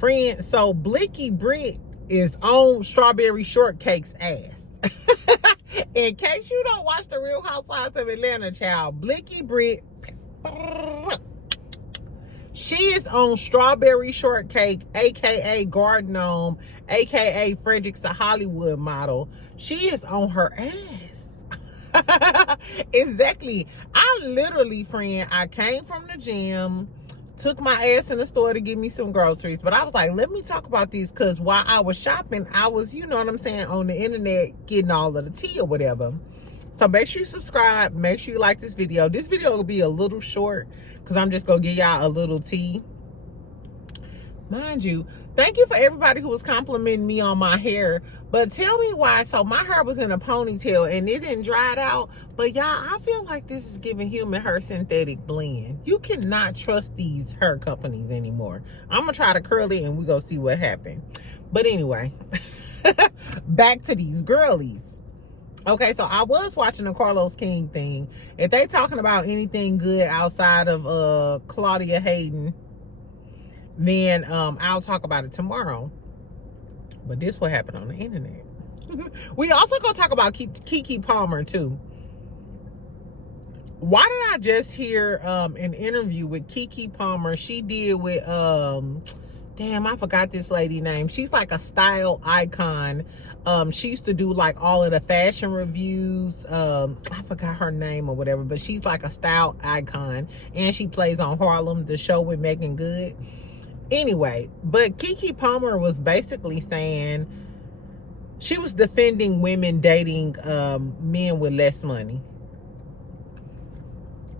Friend, so Blicky Brit is on Strawberry Shortcake's ass. In case you don't watch the Real Housewives of Atlanta, child, Blicky Brit, she is on Strawberry Shortcake, aka Garden Gnome, aka Fredericks, a Hollywood model. She is on her ass. Exactly. I literally, friend, I came from the gym, took my ass in the store to get me some groceries, but I was like, let me talk about these, because while I was shopping, I was, you know what I'm saying, on the internet getting all of the tea or whatever. So make sure you subscribe, make sure you like this video. This video will be a little short because I'm just gonna give y'all a little tea. Mind you, thank you for everybody who was complimenting me on my hair, but tell me why. So my hair was in a ponytail and it didn't dry out, but y'all, I feel like this is giving human hair synthetic blend. You cannot trust these hair companies anymore. I'm gonna try to curl it and we gonna see what happens. But anyway, back to these girlies. Okay, so I was watching the Carlos King thing. If they talking about anything good outside of Claudia Hayden, then I'll talk about it tomorrow. But this what happened on the internet. We also gonna talk about Kiki Palmer too. Why did I just hear an interview with Kiki Palmer? She did with damn, I forgot this lady name. She's like a style icon. She used to do like all of the fashion reviews. I forgot her name or whatever, but she's like a style icon, and she plays on Harlem, the show with Megan Good. Anyway, but Kiki Palmer was basically saying she was defending women dating men with less money.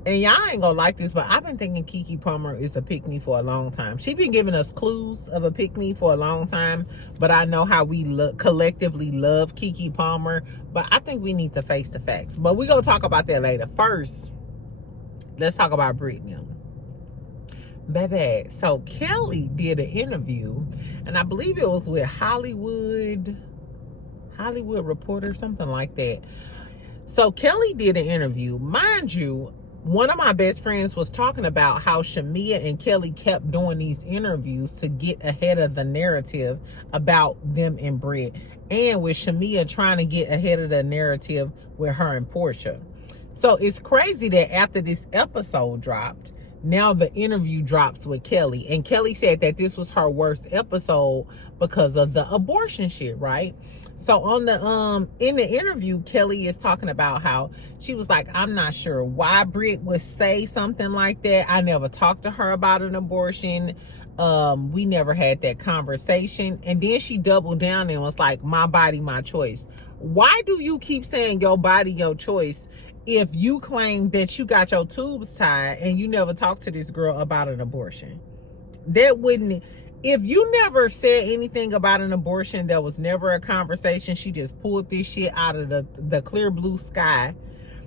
And y'all ain't gonna like this, but I've been thinking Kiki Palmer is a pick-me for a long time. She's been giving us clues of a pick-me for a long time, but I know how we collectively love Kiki Palmer, but I think we need to face the facts. But we're gonna talk about that later. First, let's talk about Britt now. Baby, so Kelli did an interview, and I believe it was with Hollywood Reporter, something like that. So Kelli did an interview. Mind you, one of my best friends was talking about how Shamia and Kelli kept doing these interviews to get ahead of the narrative about them and Britt, and with Shamia trying to get ahead of the narrative with her and Porsha. So it's crazy that after this episode dropped, now the interview drops with Kelli, and Kelli said that this was her worst episode because of the abortion shit, right? So on the in the interview, Kelli is talking about how she was like, I'm not sure why Britt would say something like that. I never talked to her about an abortion. We never had that conversation. And then she doubled down and was like, my body, my choice. Why do you keep saying your body, your choice, if you claim that you got your tubes tied and you never talked to this girl about an abortion? That wouldn't... If you never said anything about an abortion, there was never a conversation, she just pulled this shit out of the clear blue sky,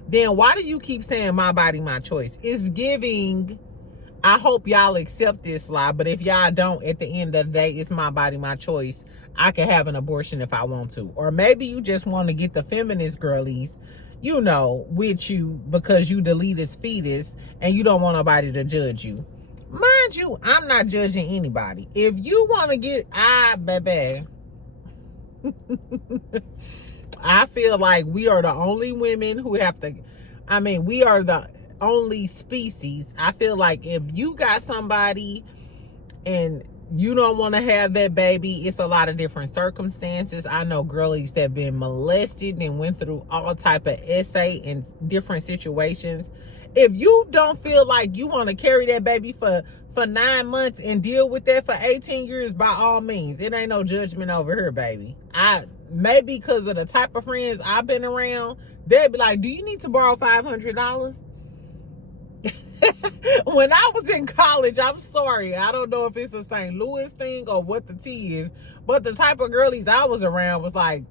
then why do you keep saying my body, my choice? It's giving, I hope y'all accept this lie, but if y'all don't, at the end of the day, it's my body, my choice. I can have an abortion if I want to. Or maybe you just want to get the feminist girlies, you know, with you because you the latest fetus and you don't want nobody to judge you. Mind you, I'm not judging anybody. If you want to get, baby, I feel like we are the only women who have to, we are the only species. I feel like if you got somebody and you don't want to have that baby, it's a lot of different circumstances. I know girlies that have been molested and went through all type of essay in different situations. If you don't feel like you want to carry that baby for 9 months and deal with that for 18 years, by all means, it ain't no judgment over here, baby. Maybe because of the type of friends I've been around, they'd be like, do you need to borrow $500? When I was in college, I'm sorry, I don't know if it's a St. Louis thing or what the tea is, but the type of girlies I was around was like,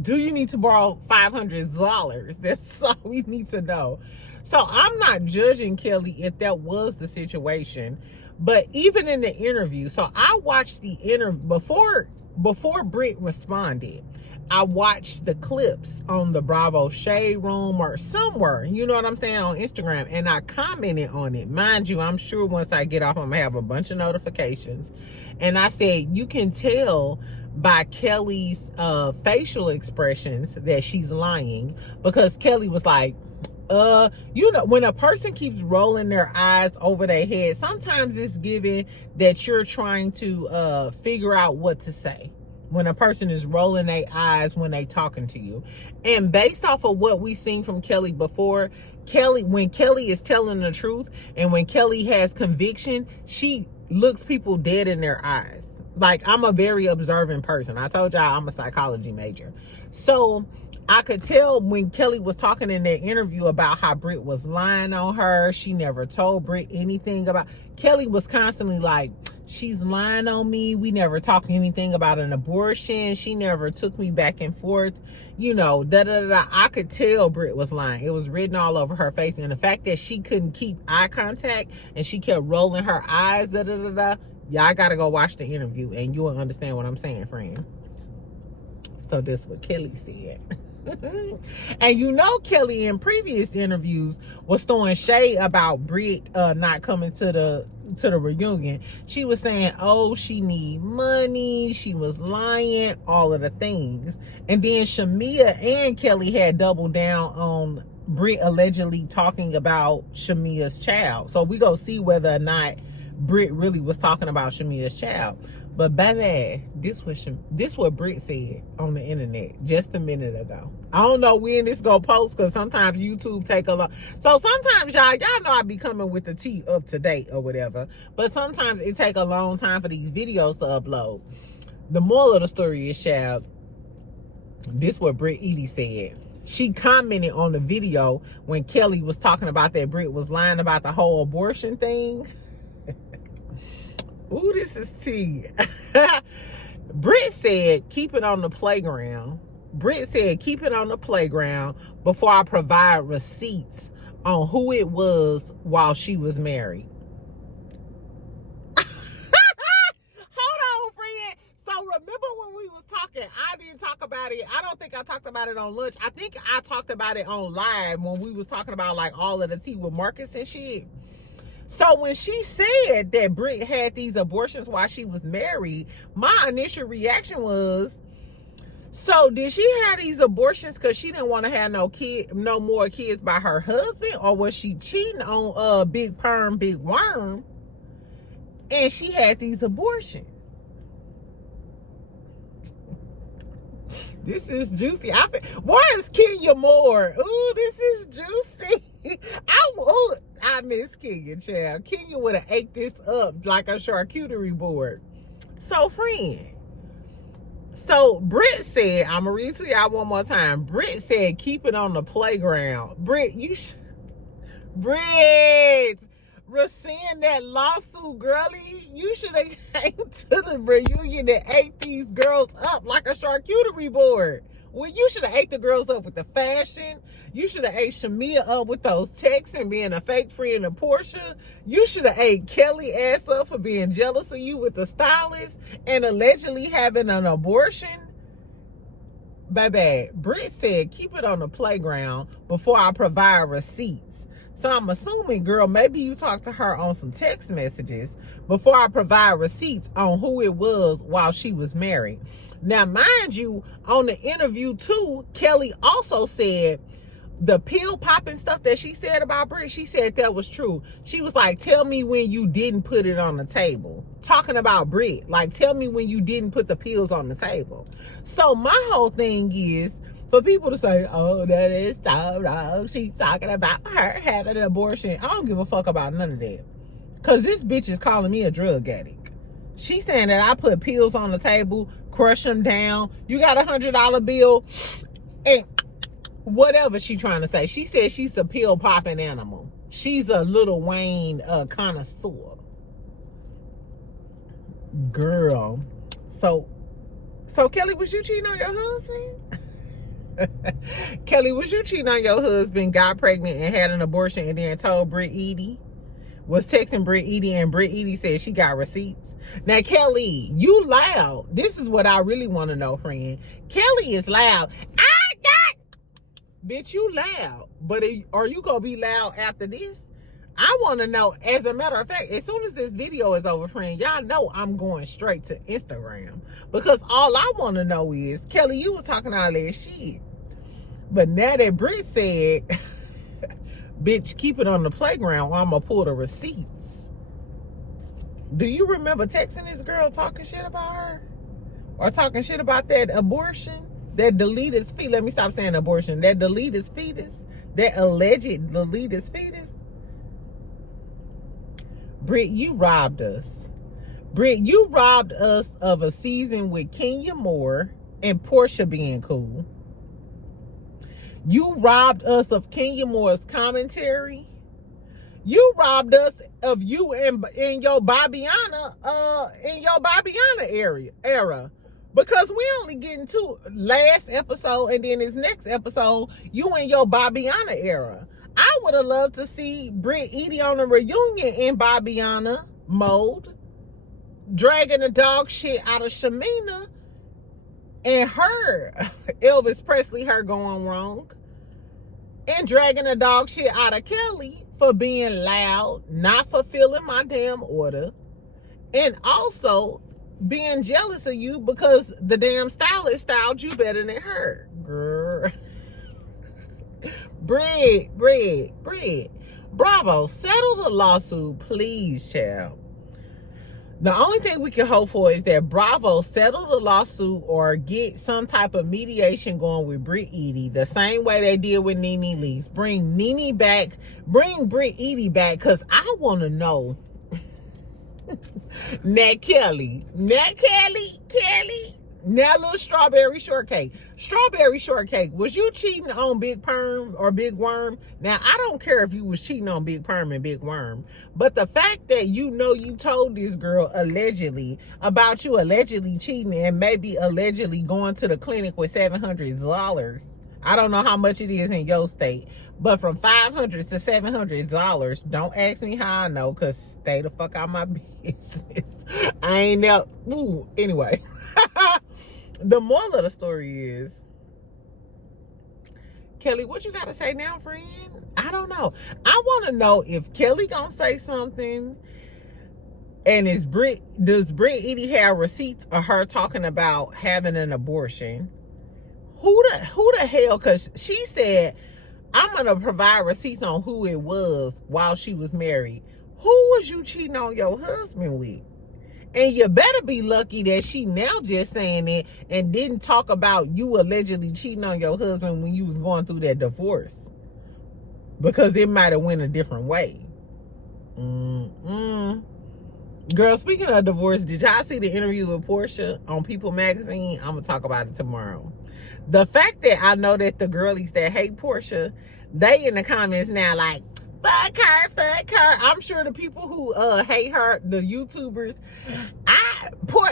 do you need to borrow $500? That's all we need to know. So I'm not judging Kelli if that was the situation, but even in the interview, so I watched the interview before Britt responded. I watched the clips on the Bravo Shade Room or somewhere, you know what I'm saying, on Instagram, and I commented on it. Mind you, I'm sure once I get off, I'm gonna have a bunch of notifications. And I said, you can tell by Kelly's facial expressions that she's lying, because Kelly was like, you know, when a person keeps rolling their eyes over their head, sometimes it's given that you're trying to figure out what to say. When a person is rolling their eyes when they talking to you. And based off of what we've seen from Kelly before, when Kelly is telling the truth and when Kelly has conviction, she looks people dead in their eyes. Like, I'm a very observant person. I told y'all I'm a psychology major. So I could tell when Kelly was talking in that interview about how Britt was lying on her. She never told Britt anything about. Kelly was constantly like, she's lying on me. We never talked anything about an abortion. She never took me back and forth. You know, da-da-da-da. I could tell Britt was lying. It was written all over her face. And the fact that she couldn't keep eye contact and she kept rolling her eyes, da-da-da-da. Yeah, I got to go watch the interview and you will understand what I'm saying, friend. So this is what Kelly said. And you know, Kelly in previous interviews was throwing shade about Britt not coming to the reunion. She was saying, oh, she need money, she was lying, all of the things. And then Shamia and Kelly had doubled down on Britt allegedly talking about Shamia's child. So we go see whether or not Britt really was talking about Shamia's child. But baby, this what Britt said on the internet just a minute ago. I don't know when this go post, because sometimes YouTube take a long. So sometimes y'all know I be coming with the tea up to date or whatever. But sometimes it take a long time for these videos to upload. The moral of the story is, child, this what Britt Edie said. She commented on the video when Kelly was talking about that Britt was lying about the whole abortion thing. Ooh, this is tea. Britt said, keep it on the playground. Britt said, keep it on the playground before I provide receipts on who it was while she was married. Hold on, friend. So remember when we was talking, I didn't talk about it. I don't think I talked about it on lunch. I think I talked about it on live when we was talking about like all of the tea with Marcus and shit. So when she said that Britt had these abortions while she was married, my initial reaction was, so did she have these abortions because she didn't want to have no more kids by her husband? Or was she cheating on Big Perm, Big Worm, and she had these abortions? This is juicy. Where is Kenya Moore? Ooh, this is juicy. I miss Kenya, child. Kenya would have ate this up like a charcuterie board. So, friend. So, Britt said, I'm going to read to y'all one more time. Britt said, keep it on the playground. Britt, Britt, rescind that lawsuit, girlie. You should have came to the reunion and ate these girls up like a charcuterie board. Well, you should have ate the girls up with the fashion. You should have ate Shamia up with those texts and being a fake friend of Porsha. You should have ate Kelly ass up for being jealous of you with the stylist and allegedly having an abortion. Baby, Britt said, keep it on the playground before I provide receipts. So I'm assuming, girl, maybe you talked to her on some text messages before I provide receipts on who it was while she was married. Now, mind you, on the interview too, Kelly also said the pill popping stuff that she said about Britt, she said that was true. She was like, tell me when you didn't put it on the table. Talking about Britt, like, tell me when you didn't put the pills on the table. So my whole thing is for people to say, oh, that is so wrong. She's talking about her having an abortion. I don't give a fuck about none of that. Because this bitch is calling me a drug addict. She's saying that I put pills on the table, crush them down. You got $100 bill, and whatever she trying to say. She said she's a pill popping animal. She's a Lil Wayne connoisseur. Girl. So Kelly, was you cheating on your husband? Kelly, was you cheating on your husband, got pregnant and had an abortion and then told Britt Edie? was texting Britt Edie, and Britt Edie said she got receipts. Now, Kelli, you loud. This is what I really want to know, friend. Kelli is loud. I got... Bitch, you loud. But are you going to be loud after this? I want to know. As a matter of fact, as soon as this video is over, friend, y'all know I'm going straight to Instagram. Because all I want to know is, Kelli, you was talking all that shit. But now that Britt said... Bitch, keep it on the playground or I'm going to pull the receipts. Do you remember texting this girl talking shit about her? Or talking shit about that abortion? That deleted fetus? Let me stop saying abortion. That deleted fetus? That alleged deleted fetus? Britt, you robbed us. Britt, you robbed us of a season with Kenya Moore and Porsha being cool. You robbed us of Kenya Moore's commentary. You robbed us of you in your Bobbiana era. Because we only getting to last episode and then this next episode, you in your Bobbiana era. I would have loved to see Britt Edie on a reunion in Bobbiana mode, dragging the dog shit out of Shamina and her, Elvis Presley, her going wrong, and dragging the dog shit out of Kelli for being loud, not fulfilling my damn order, and also being jealous of you because the damn stylist styled you better than her. Girl. Britt. Bravo, settle the lawsuit, please, child. The only thing we can hope for is that Bravo settle the lawsuit or get some type of mediation going with Britt Edie, the same way they did with Nene Leakes. Bring Nene back, bring Britt Edie back, because I want to know. Kelli. Now, little strawberry shortcake. Strawberry shortcake, was you cheating on Big Perm or Big Worm? Now, I don't care if you was cheating on Big Perm and Big Worm, but the fact that you know you told this girl allegedly about you allegedly cheating and maybe allegedly going to the clinic with $700. I don't know how much it is in your state, but from $500 to $700, don't ask me how I know, because stay the fuck out my business. I ain't know. Ooh, anyway. The moral of the story is, Kelli, what you got to say now, friend? I don't know. I want to know if Kelli gonna say something, and does Britt Edie have receipts of her talking about having an abortion? Who the hell? Because she said, I'm gonna provide receipts on who it was while she was married. Who was you cheating on your husband with? And you better be lucky that she now just saying it and didn't talk about you allegedly cheating on your husband when you was going through that divorce. Because it might have went a different way. Girl, speaking of divorce, did y'all see the interview with Porsha on People Magazine? I'm going to talk about it tomorrow. The fact that I know that the girlies that hate Porsha, they in the comments now like, fuck her. I'm sure the people who hate her, the YouTubers,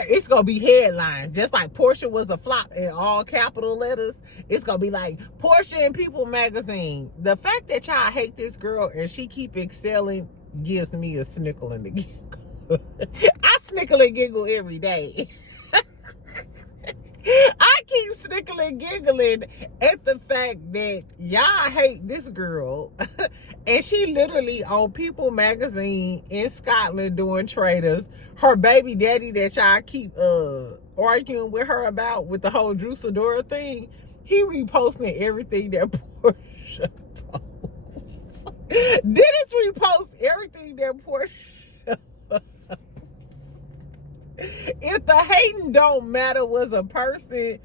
it's gonna be headlines. Just like Porsha was a flop in all capital letters, it's gonna be like Porsha in People Magazine. The fact that y'all hate this girl and she keep excelling gives me a snickle and a giggle. I snickle and giggle every day. I keep snickling, giggling at the fact that y'all hate this girl. And she literally on People Magazine in Scotland doing traders. Her baby daddy that y'all keep arguing with her about with the whole Drew Sidora thing, he reposting everything that Porsha posts. Dennis repost everything that Porsha posts. If the hating don't matter was a person,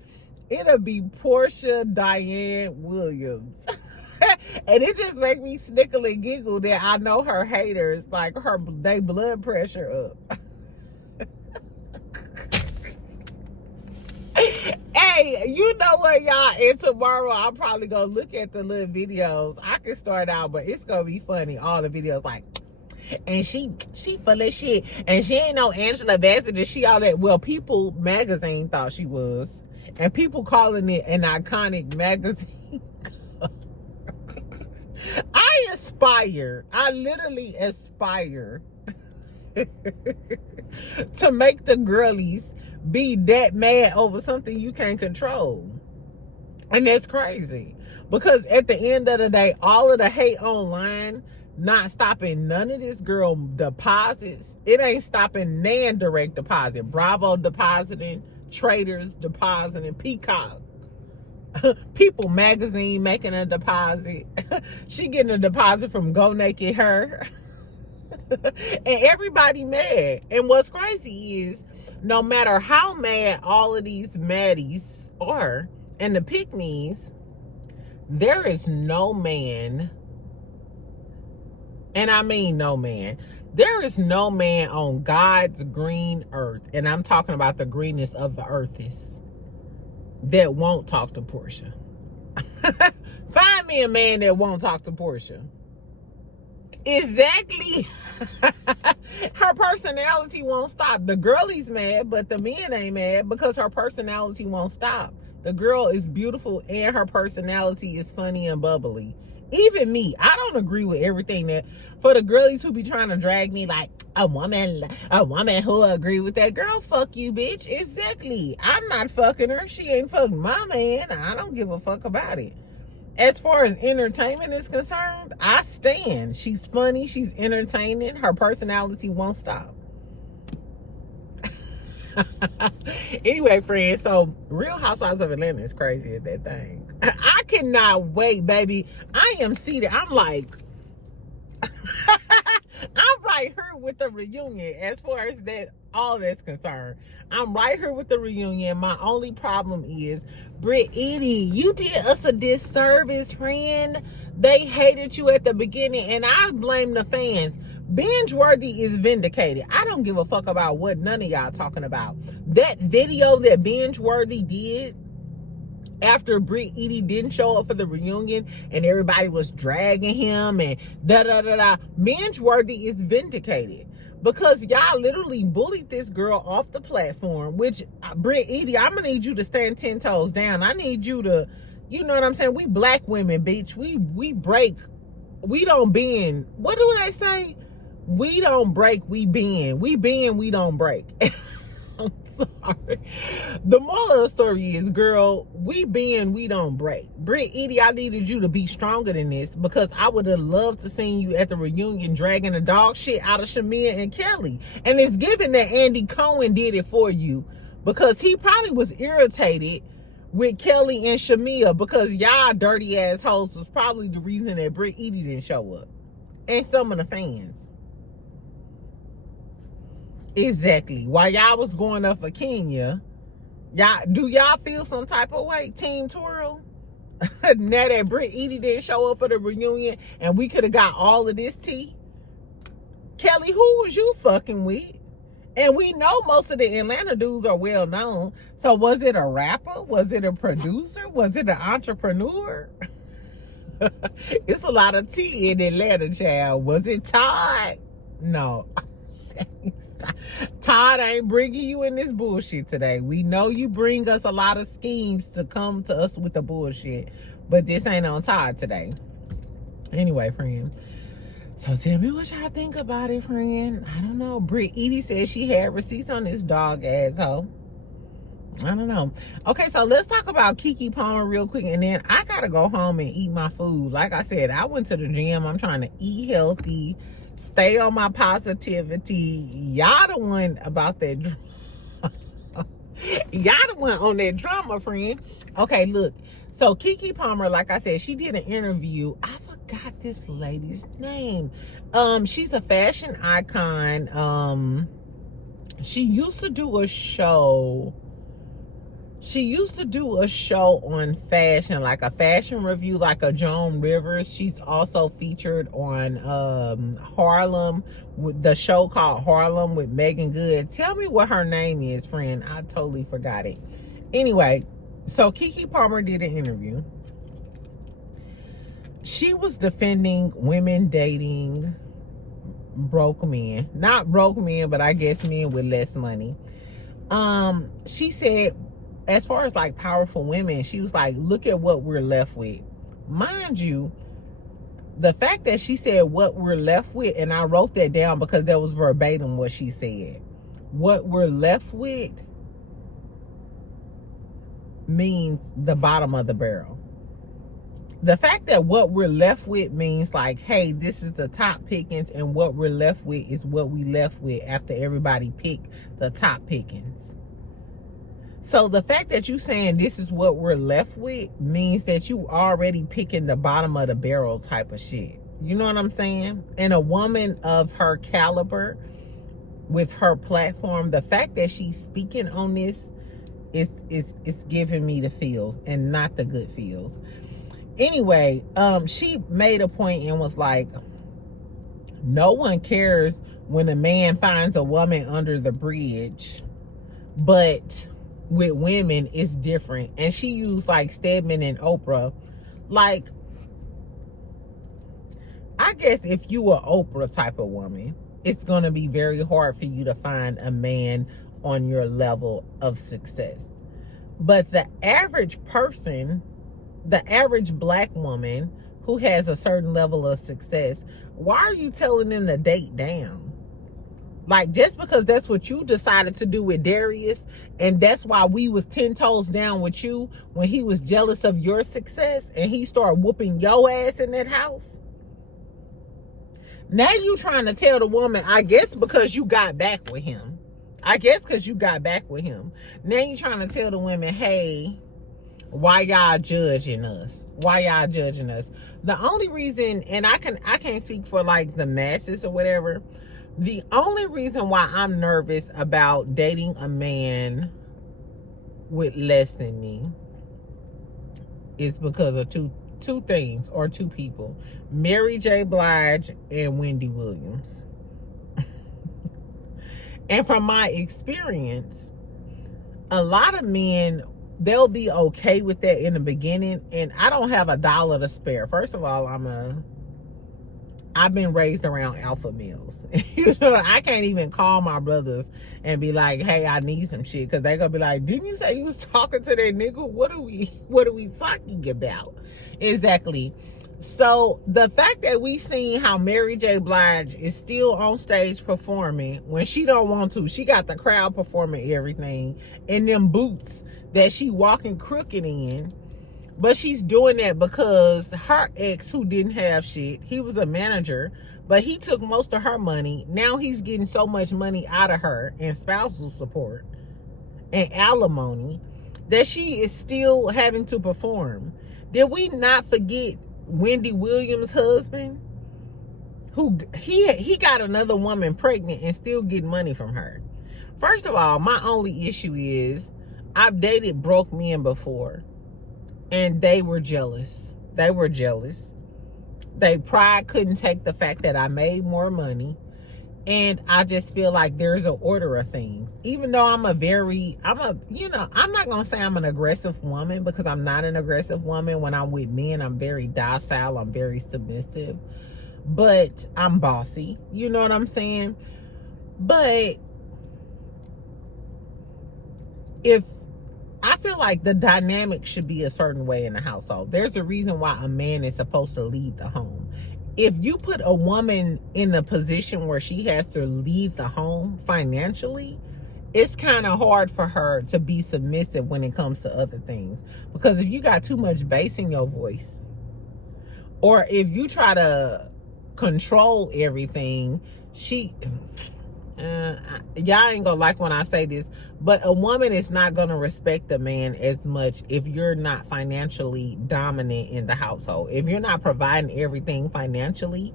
it'll be Porsha Diane Williams. And it just make me snickle and giggle that I know her haters, like they blood pressure up. Hey, you know what, y'all? And tomorrow I'm probably gonna look at the little videos. I can start out, but it's gonna be funny. All the videos like, and she full of shit, and she ain't no Angela Bassett, and she all that. Well, People Magazine thought she was, and people calling it an iconic magazine. I aspire. I literally aspire to make the girlies be that mad over something you can't control. And that's crazy. Because at the end of the day, all of the hate online not stopping none of this girl deposits. It ain't stopping Nan direct deposit. Bravo depositing, Traders depositing, Peacock, People Magazine making a deposit. She getting a deposit from Go Naked Her. And everybody mad. And what's crazy is, no matter how mad all of these maddies are and the pick-me's, there is no man, and I mean no man, there is no man on God's green earth, and I'm talking about the greenness of the earth, is that won't talk to Porsha. Find me a man that won't talk to Porsha. Exactly. Her personality won't stop. The girlie's mad, but the men ain't mad because her personality won't stop. The girl is beautiful and her personality is funny and bubbly. Even me, I don't agree with everything that, for the girlies who be trying to drag me like a woman who agree with that, girl, fuck you, bitch. Exactly. I'm not fucking her. She ain't fucking my man. I don't give a fuck about it. As far as entertainment is concerned, I stand. She's funny. She's entertaining. Her personality won't stop. Anyway, friends, so Real Housewives of Atlanta is crazy at that thing. I cannot wait, baby. I am seated. I'm like, I'm right here with the reunion as far as that, all that's concerned. I'm right here with the reunion. My only problem is, Britt, you did us a disservice, friend. They hated you at the beginning, and I blame the fans. Binge-worthy is vindicated. I don't give a fuck about what none of y'all talking about. That video that Binge-worthy did after Britt didn't show up for the reunion and everybody was dragging him and da-da-da-da. Binge-worthy is vindicated. Because y'all literally bullied this girl off the platform, which, Britt, I'm going to need you to stand 10 toes down. I need you to, you know what I'm saying? We black women, bitch. We break. We don't bend. What do they say? We don't break, we bend. We bend, we don't break. I'm sorry. The moral of the story is, girl, we bend, we don't break. Britt, I needed you to be stronger than this, because I would have loved to see you at the reunion dragging the dog shit out of Shamia and Kelli. And it's given that Andy Cohen did it for you, because he probably was irritated with Kelli and Shamia, because y'all dirty assholes was probably the reason that Britt didn't show up. And some of the fans. Exactly. While y'all was going up for Kenya, y'all feel some type of way, Team Twirl? Now that Britt didn't show up for the reunion and we could have got all of this tea. Kelli, who was you fucking with? And we know most of the Atlanta dudes are well known. So was it a rapper? Was it a producer? Was it an entrepreneur? It's a lot of tea in Atlanta, child. Was it Todd? No. Todd ain't bringing you in this bullshit today. We know you bring us a lot of schemes to come to us with the bullshit, but this ain't on Todd today. Anyway, friend, so tell me what y'all think about it, friend. I don't know. Britt said she had receipts on this dog asshole. I don't know. Okay, so let's talk about Kiki Palmer real quick, and then I gotta go home and eat my food. Like I said, I went to the gym. I'm trying to eat healthy, stay on my positivity. Y'all the one about that y'all the one on that drama, friend. Okay, look. So Kiki Palmer, like I said, she did an interview. I forgot this lady's name. She's a fashion icon. She used to do a show. She used to do a show on fashion, like a fashion review, like a Joan Rivers. She's also featured on Harlem, with the show called Harlem with Megan Good. Tell me what her name is, friend. I totally forgot it. Anyway, so Kiki Palmer did an interview. She was defending women dating broke men. Not broke men, but I guess men with less money. She said, as far as like powerful women, she was like, look at what we're left with. Mind you, the fact that she said what we're left with, and I wrote that down because that was verbatim what she said. What we're left with means the bottom of the barrel. The fact that what we're left with means like, hey, this is the top pickings, and what we're left with is what we left with after everybody picked the top pickings. So the fact that you saying this is what we're left with means that you already picking the bottom of the barrel type of shit. You know what I'm saying? And a woman of her caliber, with her platform, the fact that she's speaking on this is giving me the feels, and not the good feels. Anyway, she made a point and was like, no one cares when a man finds a woman under the bridge, but with women it's different. And she used like Stedman and Oprah. Like, I guess if you are Oprah type of woman, it's going to be very hard for you to find a man on your level of success. But the average person, the average black woman who has a certain level of success, why are you telling them to date down? Like, just because that's what you decided to do with Darius, and that's why we was 10 toes down with you when he was jealous of your success and he started whooping your ass in that house. Now you trying to tell the woman, I guess because you got back with him. I guess because you got back with him. Now you trying to tell the women, hey, why y'all judging us? Why y'all judging us? The only reason, and I can't speak for like the masses or whatever, the only reason why I'm nervous about dating a man with less than me is because of two things, or two people: Mary J. Blige and Wendy Williams. And from my experience, a lot of men, they'll be okay with that in the beginning, and I don't have $1 to spare. First of all, I've been raised around alpha males. You know, I can't even call my brothers and be like, hey, I need some shit, because they're gonna be like, didn't you say you was talking to that nigga? What are we talking about? Exactly. So the fact that we seen how Mary J. Blige is still on stage performing when she don't want to, she got the crowd performing everything in them boots that she walking crooked in. But she's doing that because her ex, who didn't have shit, he was a manager, but he took most of her money. Now he's getting so much money out of her and spousal support and alimony that she is still having to perform. Did we not forget Wendy Williams' husband, who he got another woman pregnant and still getting money from her? First of all, my only issue is I've dated broke men before, and they were jealous. They were jealous. Their pride couldn't take the fact that I made more money. And I just feel like there's an order of things. Even though I'm not going to say I'm an aggressive woman, because I'm not an aggressive woman. When I'm with men, I'm very docile. I'm very submissive. But I'm bossy. You know what I'm saying? But I feel like the dynamic should be a certain way in the household. There's a reason why a man is supposed to lead the home. If you put a woman in a position where she has to lead the home financially, it's kind of hard for her to be submissive when it comes to other things. Because if you got too much bass in your voice, or if you try to control everything, y'all ain't gonna like when I say this, but a woman is not gonna respect a man as much if you're not financially dominant in the household. If you're not providing everything financially,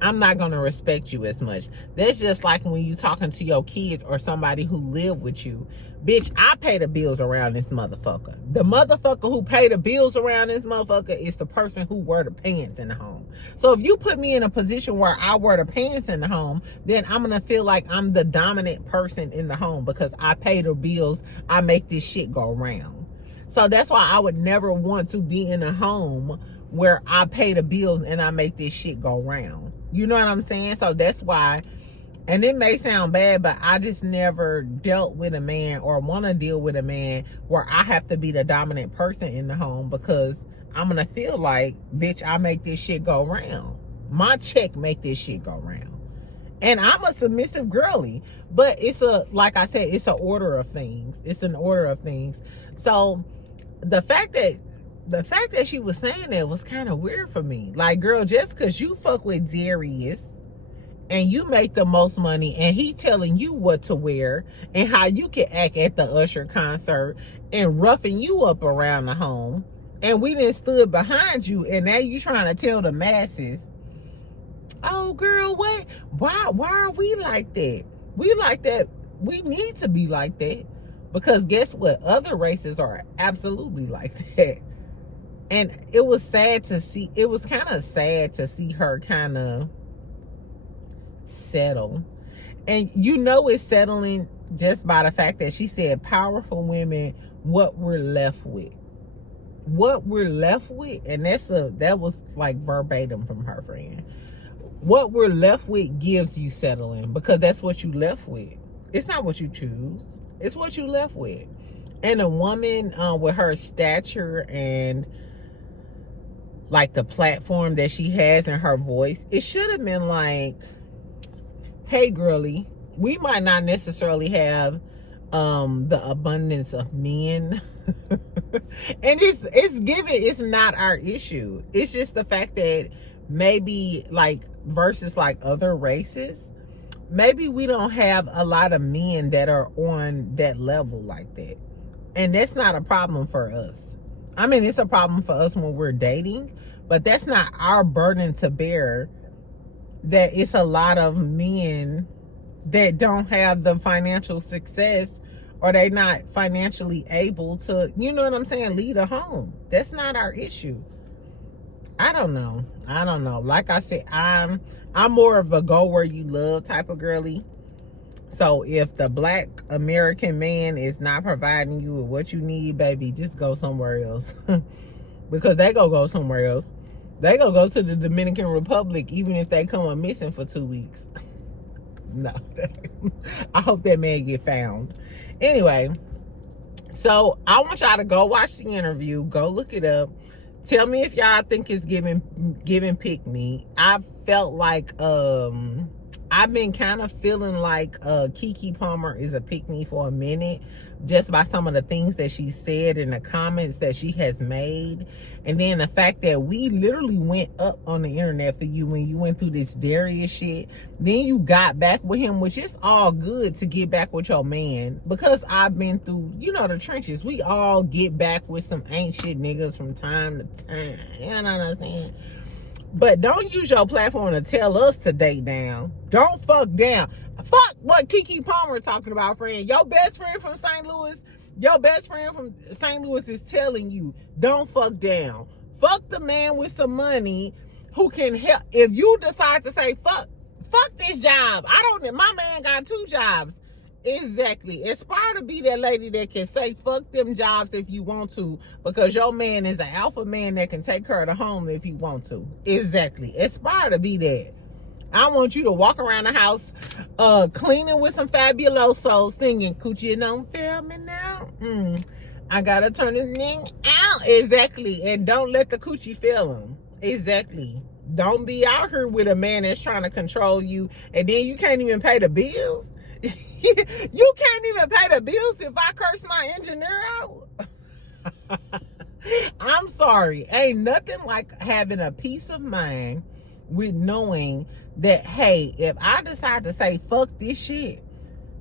I'm not gonna respect you as much. That's just like when you talking to your kids or somebody who live with you. Bitch, I pay the bills around this motherfucker. The motherfucker who pay the bills around this motherfucker is the person who wear the pants in the home. So if you put me in a position where I wear the pants in the home, then I'm going to feel like I'm the dominant person in the home because I pay the bills. I make this shit go round. So that's why I would never want to be in a home where I pay the bills and I make this shit go round. You know what I'm saying? So that's why. And it may sound bad, but I just never dealt with a man or want to deal with a man where I have to be the dominant person in the home, because I'm going to feel like, bitch, I make this shit go round. My check make this shit go round. And I'm a submissive girly, but it's like I said, it's an order of things. It's an order of things. So the fact that she was saying that was kind of weird for me. Like, girl, just because you fuck with Darius and you make the most money and he telling you what to wear and how you can act at the Usher concert and roughing you up around the home, and we done stood behind you, and now you trying to tell the masses, oh girl, what? Why are we like that? We like that. We need to be like that, because guess what? Other races are absolutely like that. And it was sad to see. It was kind of sad to see her kind of settle. And you know it's settling just by the fact that she said, powerful women, what we're left with. What we're left with, and that was like verbatim from her friend. What we're left with gives you settling, because that's what you left with. It's not what you choose. It's what you left with. And a woman with her stature and like the platform that she has in her voice, it should have been like, hey girly, we might not necessarily have the abundance of men. And it's not our issue. It's just the fact that maybe like versus like other races, maybe we don't have a lot of men that are on that level like that. And that's not a problem for us. I mean, it's a problem for us when we're dating, but that's not our burden to bear, that it's a lot of men that don't have the financial success, or they not financially able to, you know what I'm saying, lead a home. That's not our issue. I don't know. Like I said, I'm more of a go where you love type of girly. So if the Black American man is not providing you with what you need, baby, just go somewhere else. Because they go somewhere else. They go to the Dominican Republic, even if they come up missing for 2 weeks. No. I hope that man get found. Anyway, so I want y'all to go watch the interview. Go look it up. Tell me if y'all think it's giving pick me. I felt like I've been kind of feeling like Kiki Palmer is a pick me for a minute, just by some of the things that she said in the comments that she has made. And then the fact that we literally went up on the internet for you when you went through this Darius shit. Then you got back with him, which is all good to get back with your man, because I've been through, you know, the trenches. We all get back with some ain't shit niggas from time to time. You know what I'm saying? But don't use your platform to tell us to date down. Don't fuck down. Fuck what Kiki Palmer talking about, friend. Your best friend from St. Louis, is telling you, don't fuck down. Fuck the man with some money who can help. If you decide to say, fuck this job. My man got 2 jobs. Exactly. Aspire to be that lady that can say fuck them jobs if you want to, because your man is an alpha man that can take care of the home if he want to. Exactly. Aspire to be that. I want you to walk around the house cleaning with some Fabuloso, singing Coochie don't feel me now. I gotta turn this thing out. Exactly. And don't let the coochie feel him. Exactly. Don't be out here with a man that's trying to control you, and then you can't even pay the bills. You can't even pay the bills if I curse my engineer out. I'm sorry. Ain't nothing like having a peace of mind with knowing that, hey, if I decide to say fuck this shit,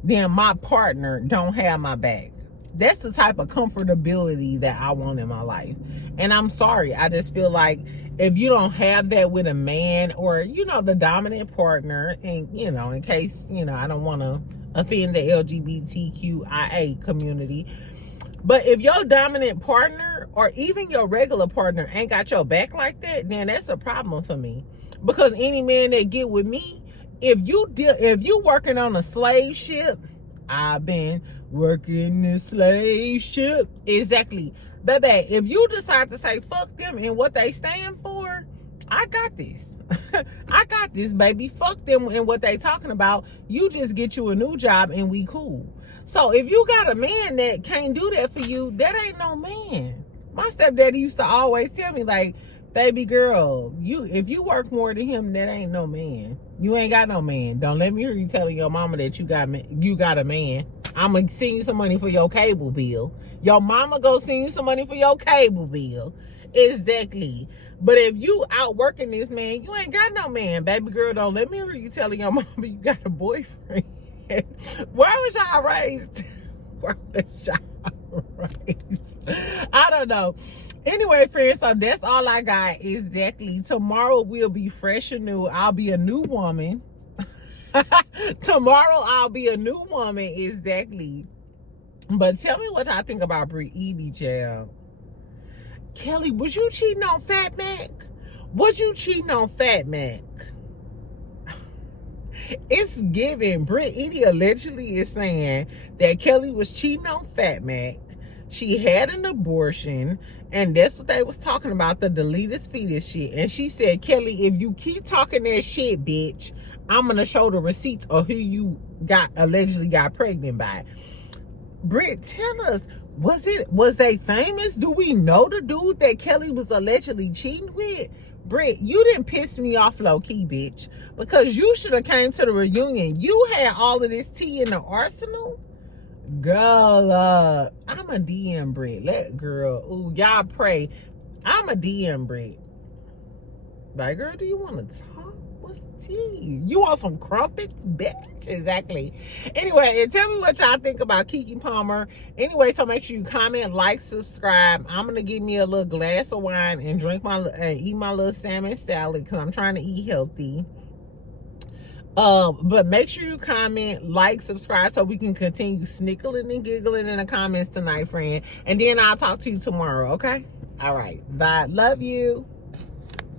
then my partner don't have my back. That's the type of comfortability that I want in my life. And I'm sorry. I just feel like if you don't have that with a man, or, you know, the dominant partner, and, you know, in case, you know, I don't want to offend the LGBTQIA community, but if your dominant partner or even your regular partner ain't got your back like that, then that's a problem for me. Because any man that get with me, if you working on a slave ship, I've been working the slave ship. Exactly. Baby, if you decide to say fuck them and what they stand for, I got this. I got this, baby. Fuck them and what they talking about. You just get you a new job and we cool. So if you got a man that can't do that for you, that ain't no man. My stepdaddy used to always tell me, like, Baby girl, if you work more than him, that ain't no man. You ain't got no man. Don't let me hear you telling your mama that you got a man. I'ma send you some money for your cable bill. Your mama go send you some money for your cable bill. Exactly. But if you out working this man, you ain't got no man. Baby girl, don't let me hear you telling your mama you got a boyfriend. Where was y'all raised? Where was y'all raised? I don't know. Anyway, friends, so that's all I got. Exactly. Tomorrow we'll be fresh and new. I'll be a new woman. Tomorrow I'll be a new woman. Exactly. But tell me what y'all think about Brit, child. Kelli, was you cheating on Fat Mac? Was you cheating on Fat Mac? It's given. Brit allegedly is saying that Kelli was cheating on Fat Mac. She had an abortion, and that's what they was talking about, the deleted fetus shit. And she said, Kelli, if you keep talking that shit, bitch, I'm gonna show the receipts of who you allegedly got pregnant by. Britt, tell us, was they famous? Do we know the dude that Kelli was allegedly cheating with? Britt, you didn't piss me off low-key, bitch, because you should have came to the reunion. You had all of this tea in the arsenal. Girl, I'm a DM Britt. Ooh, y'all pray. I'm a DM Britt. Like, girl, do you want to talk? What's tea? You want some crumpets, bitch? Exactly. Anyway, and tell me what y'all think about Kiki Palmer. Anyway, so make sure you comment, like, subscribe. I'm gonna give me a little glass of wine and eat my little salmon salad because I'm trying to eat healthy. But make sure you comment, like, subscribe so we can continue snickling and giggling in the comments tonight, friend. And then I'll talk to you tomorrow, okay? All right. Bye. Love you.